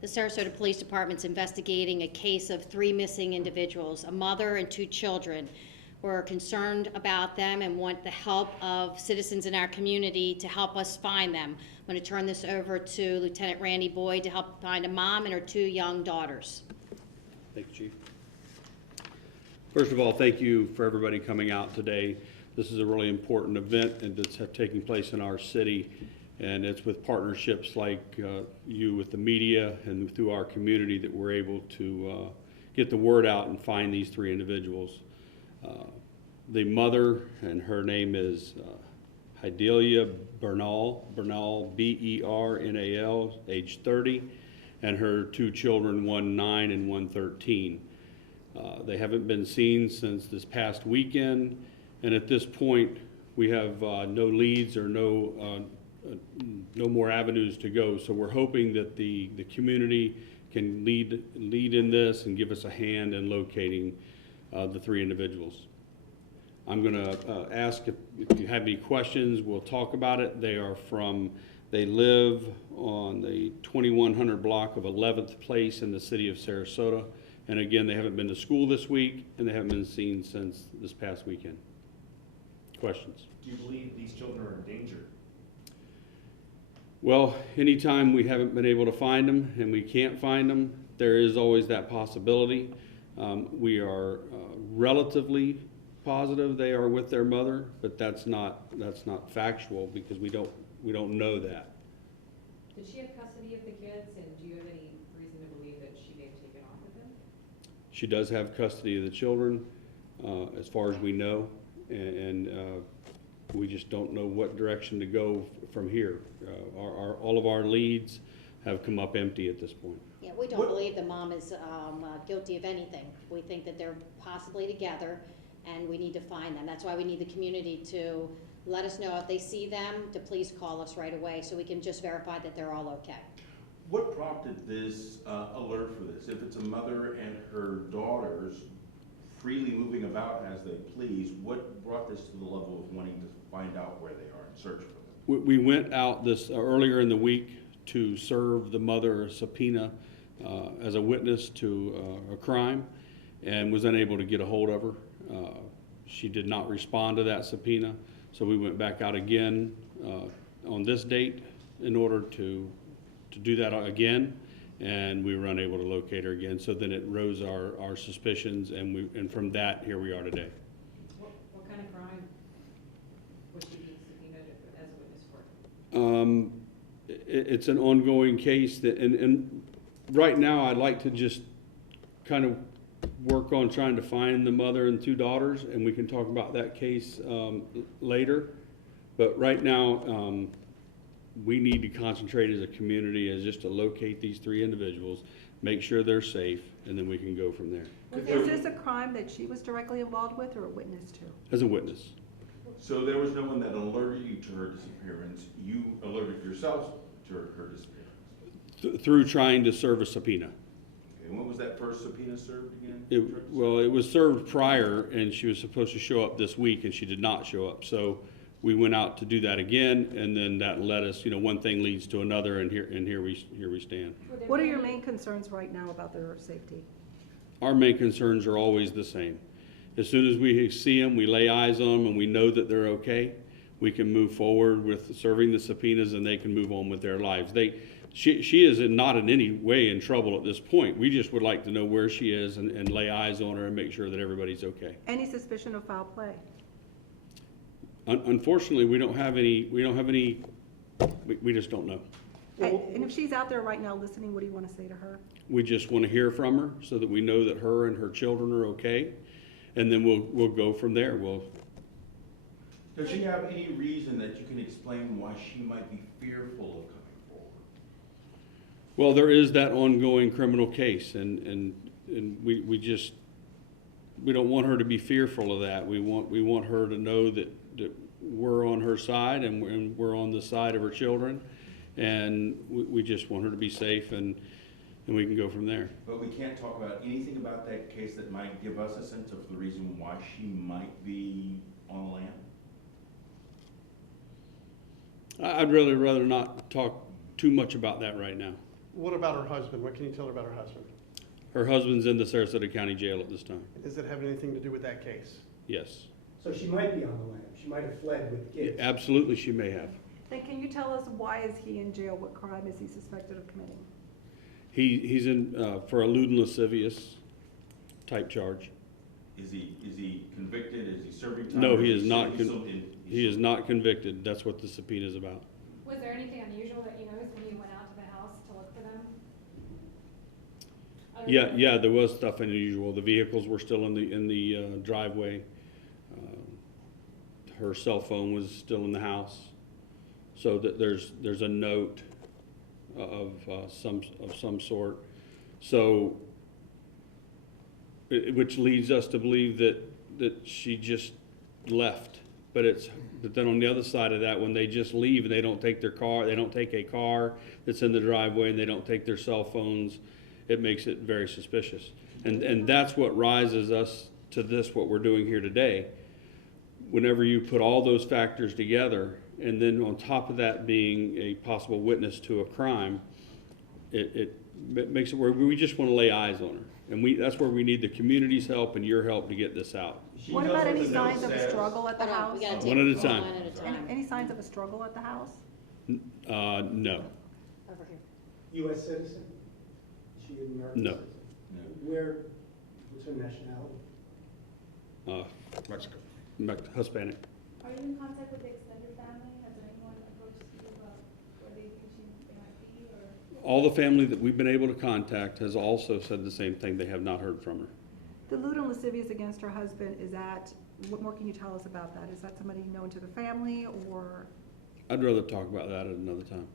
The Sarasota Police Department's investigating a case of 3 missing individuals, a mother and 2 children. We're concerned about them and want the help of citizens in our community to help us find them. I'm going to turn this over to Lieutenant Randy Boyd to help find a mom and her 2 young daughters. Thank you, Chief. First of all, thank you for everybody coming out today. This is a really important event and it's taking place in our city, and it's with partnerships like you with the media and through our community that we're able to get the word out and find these 3 individuals. The mother, and her name is Hidalia Bernal, B-E-R-N-A-L, age 30, and her 2 children, one 9 and one 13. They haven't been seen since this past weekend, and at this point we have no leads or no more avenues to go. So we're hoping that the community can lead in this and give us a hand in locating the 3 individuals. I'm going to ask if you have any questions. We'll talk about it. They live on the 2100 block of 11th Place in the city of Sarasota. And again, they haven't been to school this week, and they haven't been seen since this past weekend. Questions? Do you believe these children are endangered? Well, anytime we haven't been able to find them and we can't find them, there is always that possibility. We are relatively positive they are with their mother, but that's not factual because we don't know that. Did she have custody of the kids, and do you have any reason to believe that she may have taken off with them? She does have custody of the children, as far as we know, and we just don't know what direction to go from here. All of our leads have come up empty at this point. Yeah, we don't believe the mom is guilty of anything. We think that they're possibly together, and we need to find them. That's why we need the community to let us know if they see them, to please call us right away so we can just verify that they're all okay. What prompted this alert for this? If it's a mother and her daughters freely moving about as they please, what brought this to the level of wanting to find out where they are and search for them? We went out this earlier in the week to serve the mother a subpoena as a witness to a crime, and was unable to get a hold of her. She did not respond to that subpoena, so we went back out again on this date in order to do that again, and we were unable to locate her again. So then it rose our suspicions, and from that, here we are today. What kind of crime was she being subpoenaed as a witness for? It's an ongoing case that, and right now I'd like to just kind of work on trying to find the mother and 2 daughters, and we can talk about that case later. But right now, we need to concentrate as a community as just to locate these 3 individuals, make sure they're safe, and then we can go from there. Is this a crime that she was directly involved with or a witness to? As a witness. So there was no one that alerted you to her disappearance. You alerted yourselves to her disappearance. Through trying to serve a subpoena. And when was that first subpoena served again? Well, it was served prior, and she was supposed to show up this week, and she did not show up. So we went out to do that again, and then that led us, one thing leads to another, and here we stand. What are your main concerns right now about their safety? Our main concerns are always the same. As soon as we see them, we lay eyes on them, and we know that they're okay, we can move forward with serving the subpoenas, and they can move on with their lives. She is not in any way in trouble at this point. We just would like to know where she is and lay eyes on her and make sure that everybody's okay. Any suspicion of foul play? Unfortunately, we don't have any. We just don't know. And if she's out there right now listening, what do you want to say to her? We just want to hear from her so that we know that her and her children are okay, and then we'll go from there. Does she have any reason that you can explain why she might be fearful of coming forward? Well, there is that ongoing criminal case, and we don't want her to be fearful of that. We want her to know that we're on her side, and we're on the side of her children, and we just want her to be safe, and we can go from there. But we can't talk about anything about that case that might give us a sense of the reason why she might be on land? I'd really rather not talk too much about that right now. What about her husband? What can you tell her about her husband? Her husband's in the Sarasota County Jail at this time. Does it have anything to do with that case? Yes. So she might be on the lam. She might have fled with the kids. Absolutely, she may have. Then can you tell us why is he in jail? What crime is he suspected of committing? He's in for a lewd and lascivious type charge. Is he convicted? Is he serving time? No, Or he is not. he's still in- He is not convicted. That's what the subpoena is about. Was there anything unusual that you noticed when you went out to the house to look for them? Other than- Yeah, there was stuff unusual. The vehicles were still in the driveway. Her cell phone was still in the house. So that there's a note of some sort. So, which leads us to believe that she just left. But then on the other side of that, when they just leave and they don't take their car, they don't take a car that's in the driveway and they don't take their cell phones, it makes it very suspicious. And that's what rises us to this, what we're doing here today. Whenever you put all those factors together, and then on top of that being a possible witness to a crime, it makes it where we just want to lay eyes on her. And that's where we need the community's help and your help to get this out. She What tells about what any the note signs of a says. struggle at the Hold on, house? we gotta take One at a it time. one at a time. Any signs of a struggle at the house? No, Over here. U.S. citizen? Is she an American No. citizen? No. What's her nationality? Hispanic. Are you in contact with the extended family? Has anyone approached you about where they think they might be, or? All the family that we've been able to contact has also said the same thing. They have not heard from her. The lewd and lascivious against her husband, what more can you tell us about that? Is that somebody known to the family or? I'd rather talk about that at another time.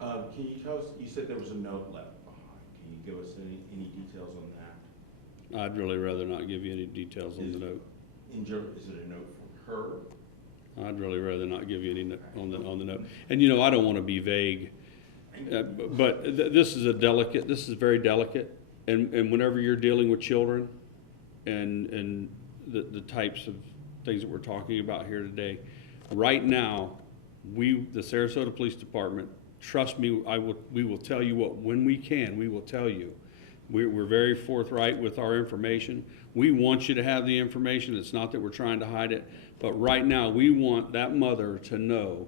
Can you tell us, you said there was a note left behind. Can you give us any details on that? I'd really rather not give you any details on the note. Is it a note from her? I'd really rather not give you any on the note. And I don't want to be vague, but this is very delicate. And whenever you're dealing with children and the types of things that we're talking about here today, right now, the Sarasota Police Department, trust me, we will tell you when we can, we will tell you. We're very forthright with our information. We want you to have the information. It's not that we're trying to hide it. But right now, we want that mother to know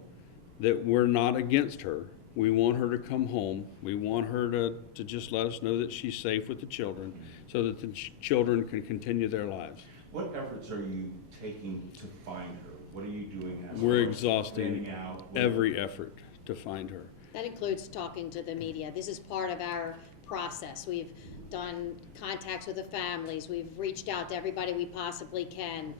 that we're not against her. We want her to come home. We want her to just let us know that she's safe with the children so that the children can continue their lives. What efforts are you taking to find her? What are you doing? As We're far as exhausting finding out? every effort to find her. That includes talking to the media. This is part of our process. We've done contacts with the families. We've reached out to everybody we possibly can.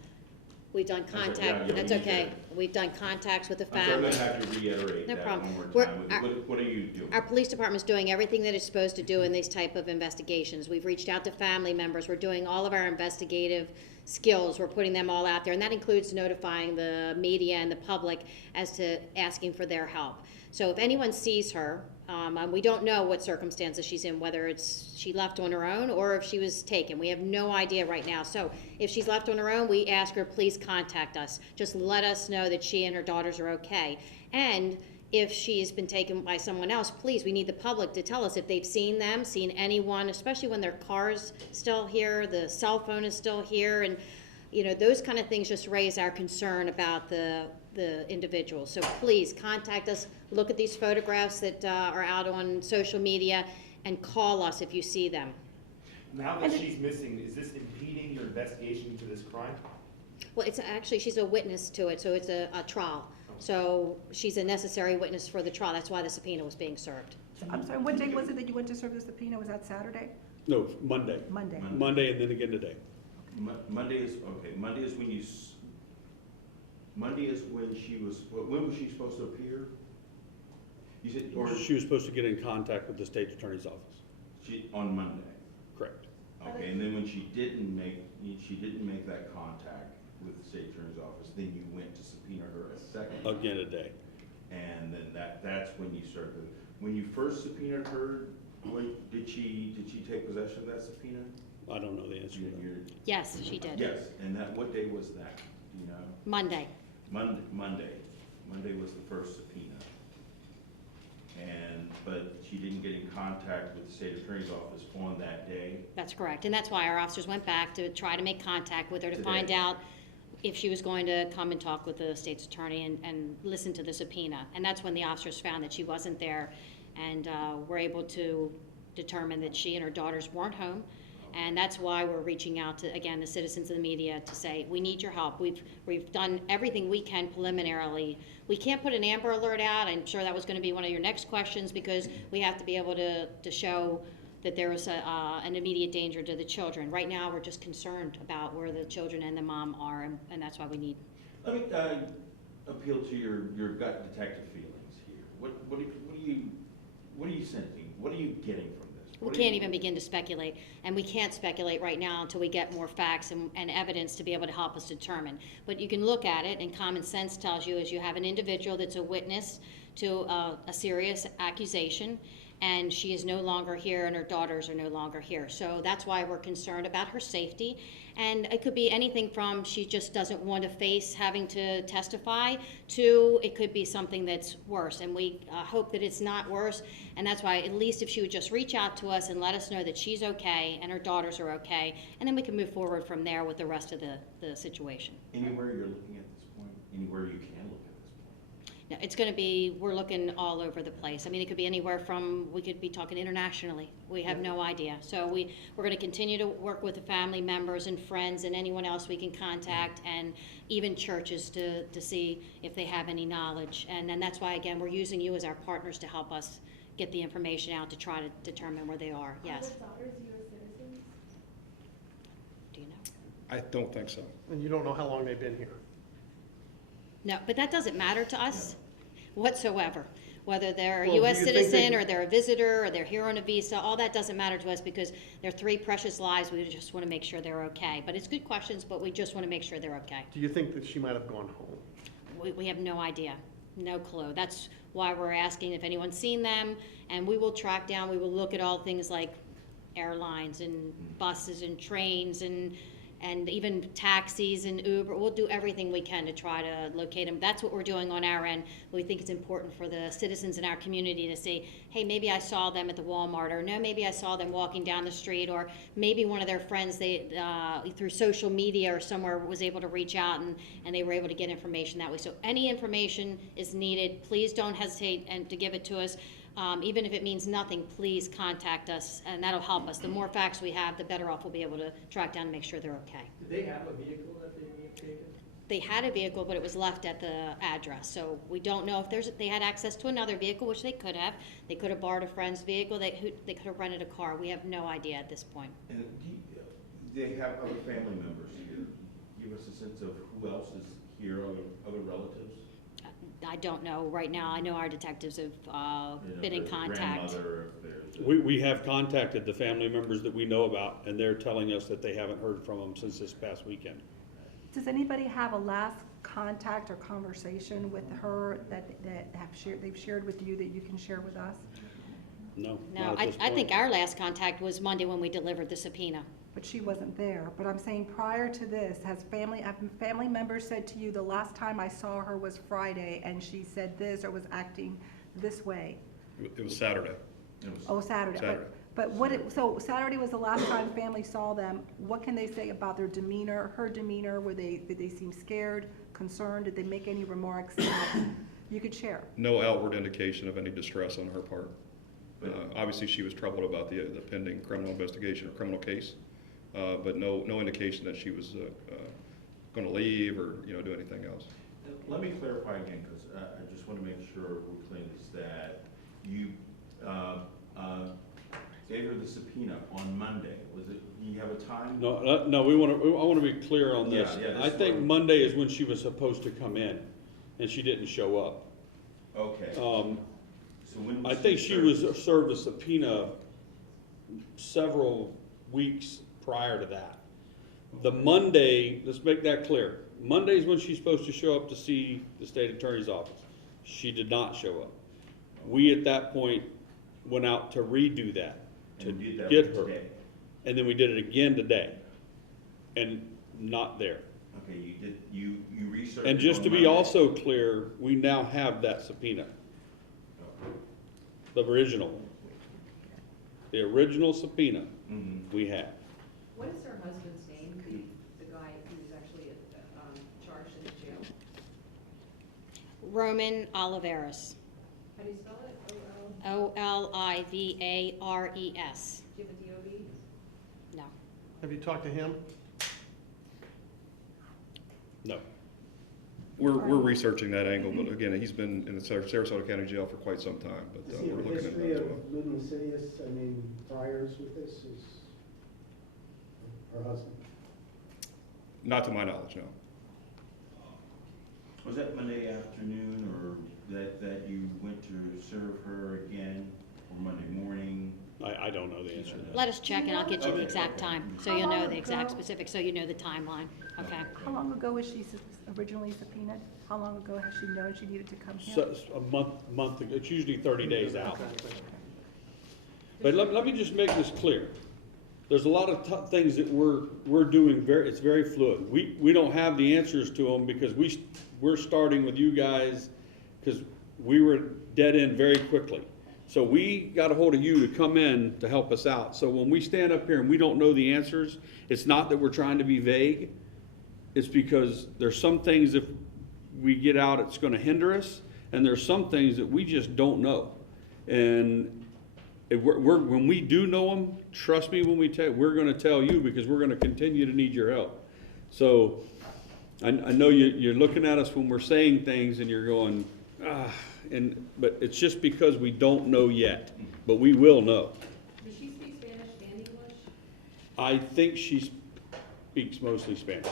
We've done That's okay. contact, Yeah, that's we okay. should. We've done contacts with the I'm sorry, I'm families. gonna have you reiterate No that problem. one more We're- time. What are you doing? Our police department's doing everything that it's supposed to do in these type of investigations. We've reached out to family members. We're doing all of our investigative skills. We're putting them all out there, and that includes notifying the media and the public as to asking for their help. So if anyone sees her, and we don't know what circumstances she's in, whether it's she left on her own or if she was taken. We have no idea right now. So if she's left on her own, we ask her, please contact us. Just let us know that she and her daughters are okay. And if she's been taken by someone else, please, we need the public to tell us if they've seen them, seen anyone, especially when their car's still here, the cell phone is still here, and those kind of things just raise our concern about the individual. So please contact us, look at these photographs that are out on social media, and call us if you see them. Now that she's missing, is this impeding your investigation into this crime? Well, it's actually, she's a witness to it, so it's a trial. So she's a necessary witness for the trial. That's why the subpoena was being served. I'm sorry, what day was it that you went to serve the subpoena? Was that Saturday? No, Monday. Monday? Monday and then again today. Monday is when she was, when was she supposed to appear? You said, or She was supposed to get in contact with the state attorney's office. on Monday? Correct. Okay, and then when she didn't make that contact with the state attorney's office, then you went to subpoena her a second time. Again today. And then that's when you started. When you first subpoenaed her, did she take possession of that subpoena? I don't know the answer to that. Yes, she did. Yes, and what day was that? Do you know? Monday. Monday was the first subpoena. And but she didn't get in contact with the state attorney's office on that day. That's correct, and that's why our officers went back to try to make contact with her to Today. find out if she was going to come and talk with the state's attorney and listen to the subpoena. And that's when the officers found that she wasn't there, and were able to determine that she and her daughters weren't home. And that's why we're reaching out to, again, the citizens and the media to say, we need your help. We've done everything we can preliminarily. We can't put an Amber Alert out. I'm sure that was going to be one of your next questions, because we have to be able to show that there was an immediate danger to the children. Right now, we're just concerned about where the children and the mom are, and that's why we need. Let me appeal to your gut detective feelings here. What are you sensing? What are you getting from this? We can't even begin to speculate, and we can't speculate right now until we get more facts and evidence to be able to help us determine. But you can look at it, and common sense tells you, is you have an individual that's a witness to a serious accusation, and she is no longer here, and her daughters are no longer here. So that's why we're concerned about her safety. And it could be anything from she just doesn't want to face having to testify, to it could be something that's worse. And we hope that it's not worse. And that's why, at least if she would just reach out to us and let us know that she's okay and her daughters are okay, and then we can move forward from there with the rest of the situation. Anywhere you're looking at this point? Anywhere you can look at this point? No, it's going to be, we're looking all over the place. I mean, it could be anywhere from, we could be talking internationally. We have no idea. So we're going to continue to work with the family members and friends and anyone else we can contact, and even churches to see if they have any knowledge. And then that's why, again, we're using you as our partners to help us get the information out to try to determine where they are. Yes. Are the daughters U.S. citizens? Do you know? I don't think so. And you don't know how long they've been here? No, but that doesn't matter to us whatsoever. Whether they're a Well, U.S. do you think citizen, they- or they're a visitor, or they're here on a visa, all that doesn't matter to us, because they're 3 precious lives. We just want to make sure they're okay. But it's good questions, but we just want to make sure they're okay. Do you think that she might have gone home? We have no idea, no clue. That's why we're asking if anyone's seen them, and we will track down, we will look at all things like airlines and buses and trains and even taxis and Uber. We'll do everything we can to try to locate them. That's what we're doing on our end. We think it's important for the citizens in our community to say, hey, maybe I saw them at the Walmart, or no, maybe I saw them walking down the street, or maybe one of their friends, they through social media or somewhere, was able to reach out and they were able to get information that way. So any information is needed. Please don't hesitate and to give it to us. Even if it means nothing, please contact us, and that'll help us. The more facts we have, the better off we'll be able to track down and make sure they're okay. Did they have a vehicle that they may have taken? They had a vehicle, but it was left at the address, so we don't know if they had access to another vehicle, which they could have. They could have borrowed a friend's vehicle. They could have rented a car. We have no idea at this point. And do they have other family members here? Give us a sense of who else is here, other relatives? I don't know right now. I know our detectives have been in There's a contact. grandmother, if there's We have contacted the family members that we know about, and they're telling us that they haven't heard from them since this past weekend. Does anybody have a last contact or conversation with her that they've shared with you that you can share with us? No, No, not at this I think point. our last contact was Monday when we delivered the subpoena. But she wasn't there. But I'm saying, prior to this, have family members said to you, the last time I saw her was Friday and she said this or was acting this way? It was Saturday. it was- Oh, Saturday. Saturday. But so Saturday was the last time family saw them. What can they say about their demeanor, her demeanor? Did they seem scared, concerned? Did they make any remarks that you could share? No outward indication of any distress on her part. Obviously, she was troubled about the pending criminal investigation or criminal case, but no indication that she was going to leave or do anything else. Let me clarify again, because I just want to make sure we're clear, is that you gave her the subpoena on Monday. Was it, do you have a time? No, I want to be clear on this. Yeah, I this think one. Monday is when she was supposed to come in, and she didn't show up. Okay. So when was I think she served? was served a subpoena several weeks prior to that. The Monday, let's make that clear. Monday is when she's supposed to show up to see the state attorney's office. She did not show up. We, at that point, went out to redo that, to And you did that get her. today. And then we did it again today, and not there. Okay, you researched. And it just on to be Monday. also clear, we now have that subpoena. Okay. the original. The original subpoena Mhm. we have. What is her husband's name, the guy who's actually charged in the jail? Roman Olivares, How do you spell it? Olivares. Do you have a DOB? No. Have you talked to him? No. We're researching that angle, but again, he's been in the Sarasota County Jail for quite some time, but Does he we're have a looking at that history as of well. living insidious, I mean, priors with this, is her husband? Not to my knowledge, no. Was that Monday afternoon, or that you went to serve her again, or Monday morning? I don't know the answer to that. Let us check and I'll get you the Okay, exact okay. time, so How you'll know long the exact ago- specifics, so you know the timeline, okay? How long ago was she originally subpoenaed? How long ago has she known she needed to come here? So, a month ago, it's usually 30 days out. Okay, okay. But let me just make this clear. There's a lot of things that we're doing it's very fluid. We don't have the answers to them because we're starting with you guys because we were dead end very quickly. So we got a hold of you to come in to help us out. So when we stand up here and we don't know the answers, it's not that we're trying to be vague. It's because there's some things if we get out, it's gonna hinder us, and there's some things that we just don't know. And when we do know them, trust me when we tell, we're gonna tell you because we're gonna continue to need your help. So I know you're looking at us when we're saying things and you're going, but it's just because we don't know yet, but we will know. Does she speak Spanish and English? I think she speaks mostly Spanish.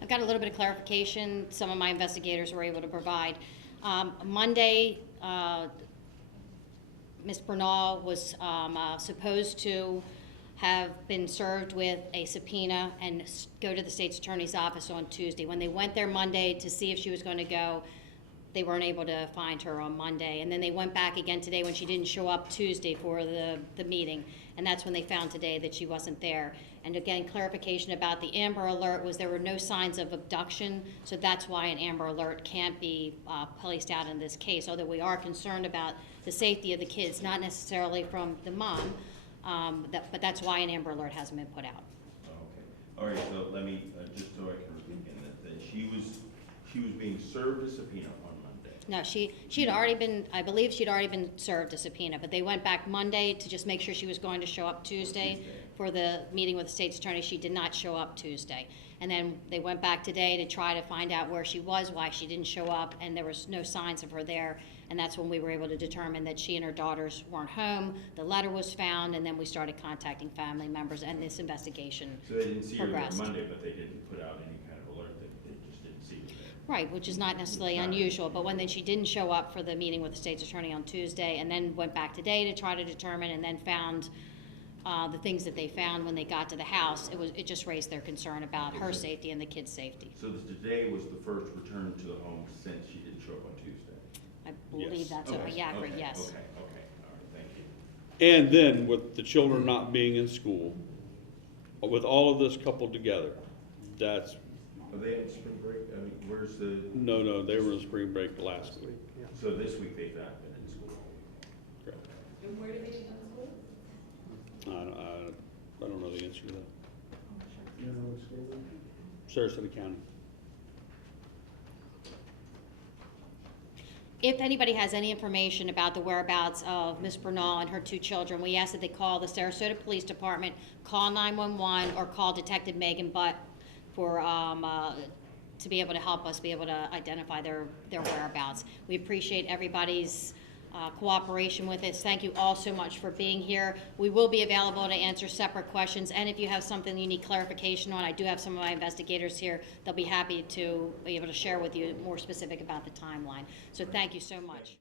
I've got a little bit of clarification some of my investigators were able to provide. Monday, Ms. Bernal was supposed to have been served with a subpoena and go to the state's attorney's office on Tuesday. When they went there Monday to see if she was going to go, they weren't able to find her on Monday. And then they went back again today when she didn't show up Tuesday for the meeting. And that's when they found today that she wasn't there. And again, clarification about the Amber Alert was there were no signs of abduction, so that's why an Amber Alert can't be placed out in this case, although we are concerned about the safety of the kids, not necessarily from the mom, but that's why an Amber Alert hasn't been put out. Okay, all right, so let me, just so I can repeat again, that she was being served a subpoena on Monday. No, she'd already been, I believe she'd already been served a subpoena, but they went back Monday to just make sure she was going to show up Tuesday for the meeting with the state's attorney. She did not show up Tuesday. And then they went back today to try to find out where she was, why she didn't show up, and there was no signs of her there. And that's when we were able to determine that she and her daughters weren't home. The letter was found, and then we started contacting family members, and this investigation So they didn't see her there progressed. Monday, but they didn't put out any kind of alert, they just didn't see her there. Right, which is not necessarily unusual, but when then she didn't show up for the meeting with the state's attorney on Tuesday, and then went back today to try to determine, and then found the things that they found when they got to the house, it just raised their concern about her safety and the kids' safety. So today was the first return to the home since she didn't show up on Tuesday? I believe Yes. that's Okay, a accurate okay, yes. Okay, all right, thank you. And then with the children not being in school, with all of this coupled together, that's, Are they in spring break? I mean, where's the, no, they were in spring break last week. Yeah. so this week they've not been in school? Correct. And where do they attend school? I don't know the answer to that. You know what school they're in? Sarasota County. If anybody has any information about the whereabouts of Ms. Bernal and her two children, we ask that they call the Sarasota Police Department, call 911, or call Detective Megan Butt for, to be able to help us be able to identify their whereabouts. We appreciate everybody's cooperation with us. Thank you all so much for being here. We will be available to answer separate questions, and if you have something you need clarification on, I do have some of my investigators here. They'll be happy to be able to share with you more specific about the timeline. So thank you so much.